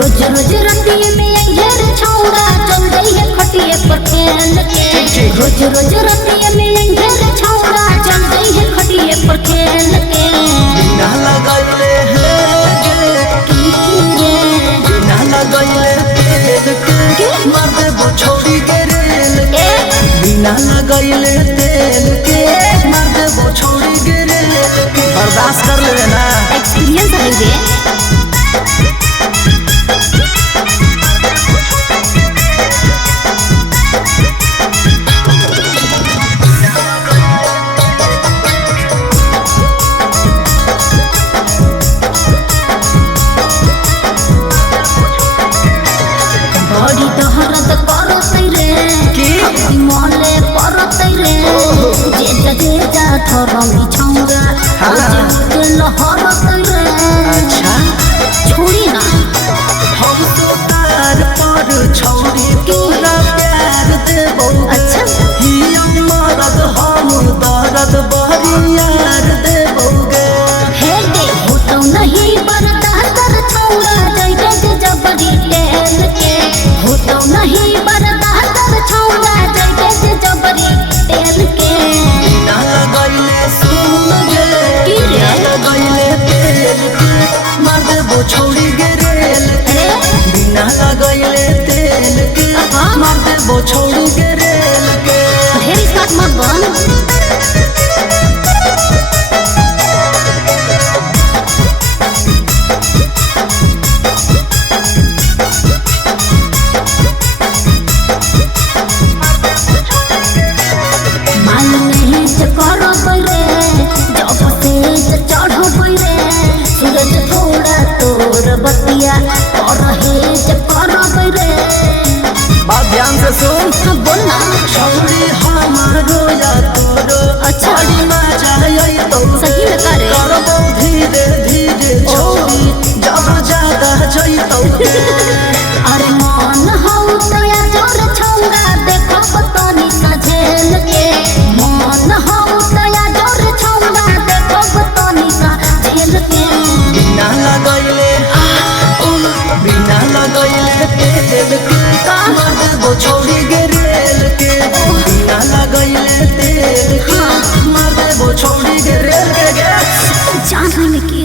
रोज रोज रतिये में घेर छौड़ा चल गई है खटिए पर खेल के। रोज रोज रतिये में घेर छौड़ा चल गई है खटिए पर खेल के। बिना लगैले बिना लगैले तेल के मार देबो छोड़ी के रेल के। बिना लगैले तेल के मार देबो छोड़ी के रेल के। बर्दाश्त कर ले ना, एक्सपीरियंस है रे। बड़ी दहरत करतै रे की मोले परतै रे। जे जा थरमी छौरा जे लहरतै रे। अच्छा छोड़ी ना हम तो तार पर छोड़ी तोरा प्यार देबो। अच्छा हियम मरद हम दर्द बरियार देबोगे। हे दे होतो नहीं बर्दाश्त कर छौरा जइबे जे जबरी तेल के। होतो नहीं बर्दाश्त कर छौरा जइबे जे जबरी तेल के। बिना लगैले सुन गे बिना लगैले तेल के मार देबो छोड़ी गे रेल के। बिना लगैले तेल के मार देबो छोड़ी गे रेल के। ढेर स्टार्ट मत बन। मान नहीं से करबै रे जब से चढ़बै रे। सूरज थोड़ा तोर बतिया परहेज करबै रे। बात ध्यान से सुन, हाँ बोल ना। छोड़ी हमारो या तोरो अच्छा। बड़ी मजा आई तो सही में करे। करबो धीरे धीरे छोड़ी जब ज्यादा जइतो। अरे मन हौ तया जोर छौरा देखो तनी सा झेल के। मन हौ तया जोर छौरा देखो तनी सा झेल के। बिना लगैले बिना लगैले तेल के मार देबो छोड़ी गे रेल के। बिना लगैले तेल के मार देबो छोड़ी गे रेल के। जान में की